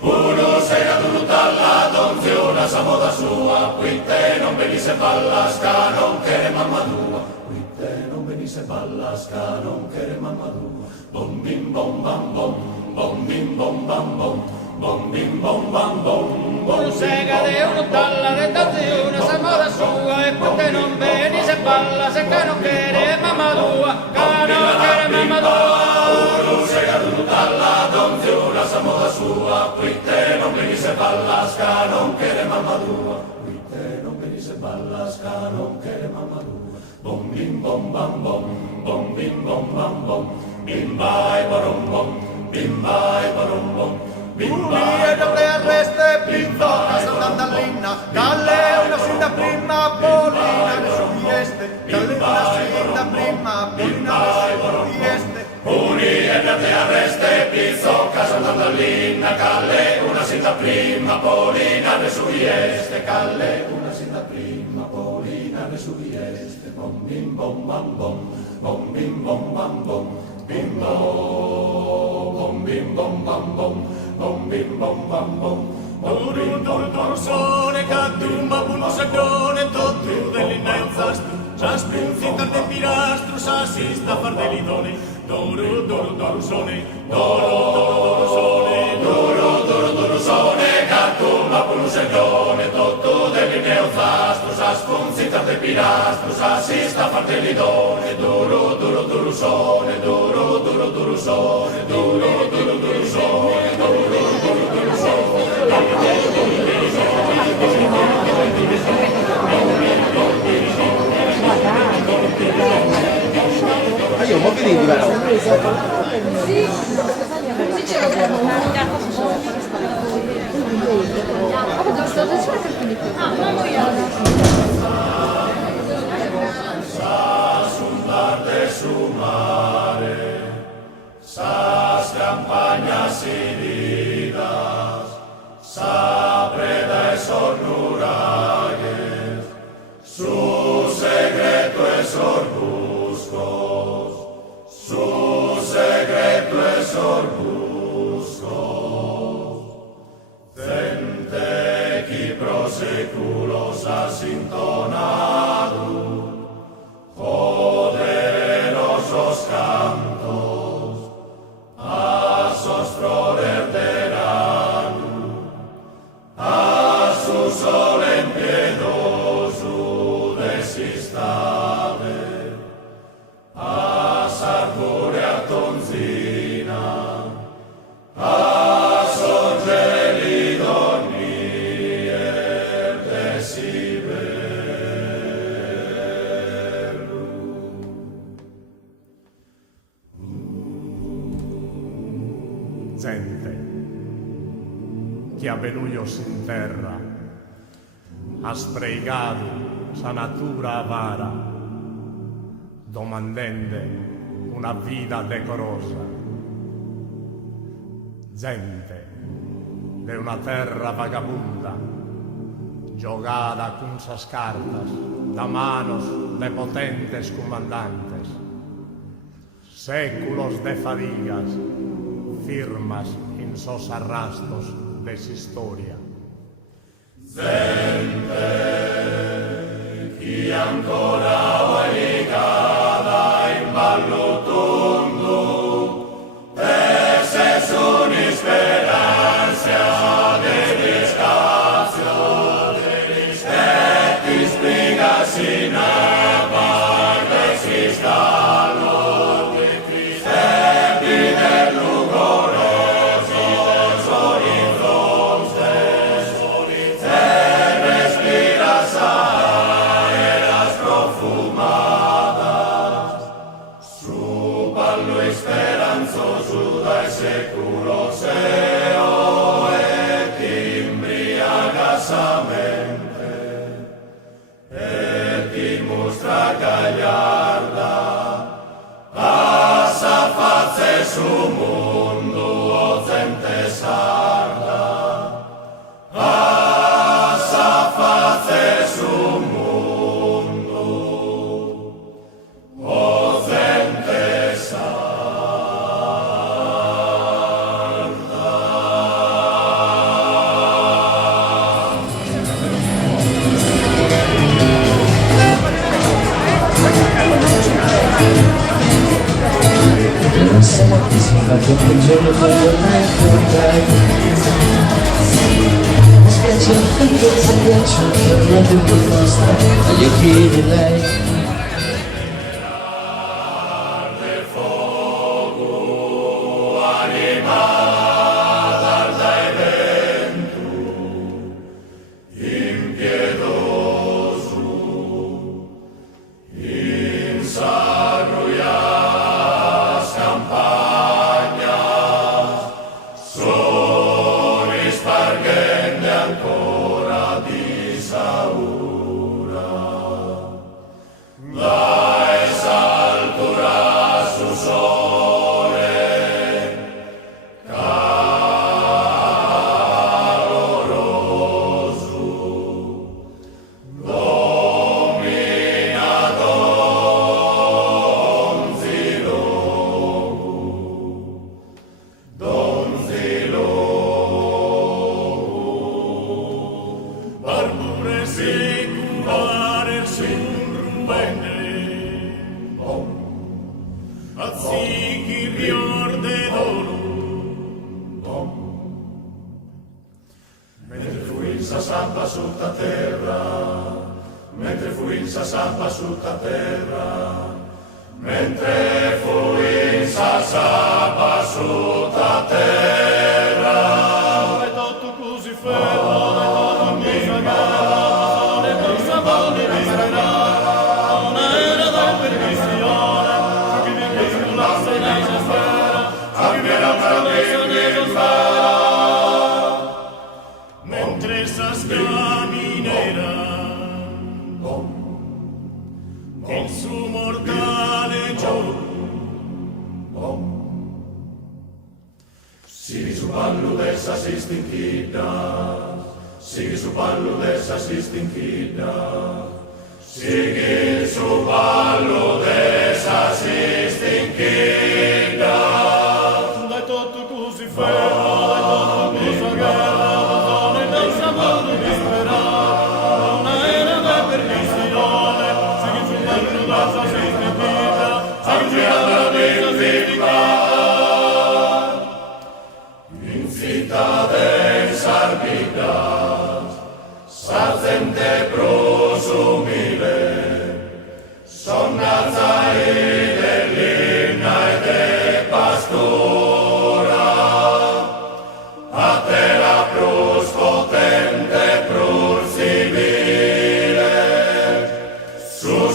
Uno sei ad uno dalla donziona, sa moda sua, qui te non venisse ballasca, non che mamma tua, qui te non venisse ballasca, non che mamma tua. Bom bim bom bam bom, bom bim bom bam bom, bom bim bom bam bom. Uno sega de uno dalla de donziona, sa moda sua, e qui te non venisse ballasca, che non che mamma tua, che non che mamma tua. Uno sega ad uno dalla donziona, sa moda sua, qui te non venisse ballasca, non che mamma tua, qui te non venisse ballasca, non che mamma tua. Bom bim bom bam bom, bom bim bom bam bom, bim bai barom bom, bim bai barom bom, bim bai non le arreste pinzona, saltando all'inna, dalle una sinda prima, polina, ne subieste, dalle una sinda prima, polina, ne subieste. Uni e te arreste pizzo, casa andallina, calle, una sinda prima, polina, ne subieste, calle, una sinda prima, polina, ne subieste. Bom bim bom bam bom, bom bim bom bam bom, bim bom bim bom bam bom, bom bim bom bam bom. Sone cantumba puno sagone, tottu dell'innaiozastu, ciaspun zintar de pirastru, sasista fardelidone, doru doru doru sone, doru doru sone, Duro, duro, duro sone, cantumba puno sagone, tottu dell'innaiozastu, ciaspun zintar de pirastru, sasista fardelidone, duro, duro, duro sone, duro, duro, duro sone, duro, duro, duro sone, duro, duro, duro sone. Ma io mo vedi però. Sì, ce l'abbiamo. Ah, mamma io. Sa sundarte su mare, sas campañas heridas, sa preda es hornuralles, su secreto es orbuscos, su secreto es orbuscos. Cente qui pro seculos asintonadum, poderosos cantos, a sostro verderanum, a su solem piedosu desistade, a sarcurea tonzina, a sorgeli dormier desiderum. Gente, che avvenuios in terra, ha spregato sa natura avara, domandende una vita decorosa. Gente de una terra vagabunda, giocada con sas cartas, da manos de potentes comandantes, séculos de fadigas, firmas en sos arrastros de su historia. Gente che ancora è legata in ballo tondo, se sono speranza de descanso, e ti spiegasi in parte si scalo, e vider lugoroso, orizzonte, e respiras aeras profumadas, su pallo esperanzoso dai seculos eo et imbriagas a mente, et ti mostra gallarda, passa face su mundo o gente sarda, passa face su mundo o tutto il giorno con tornare fuori. Mi spiace il freddo se ghiaccio per la più proposta agli occhi di lei. Su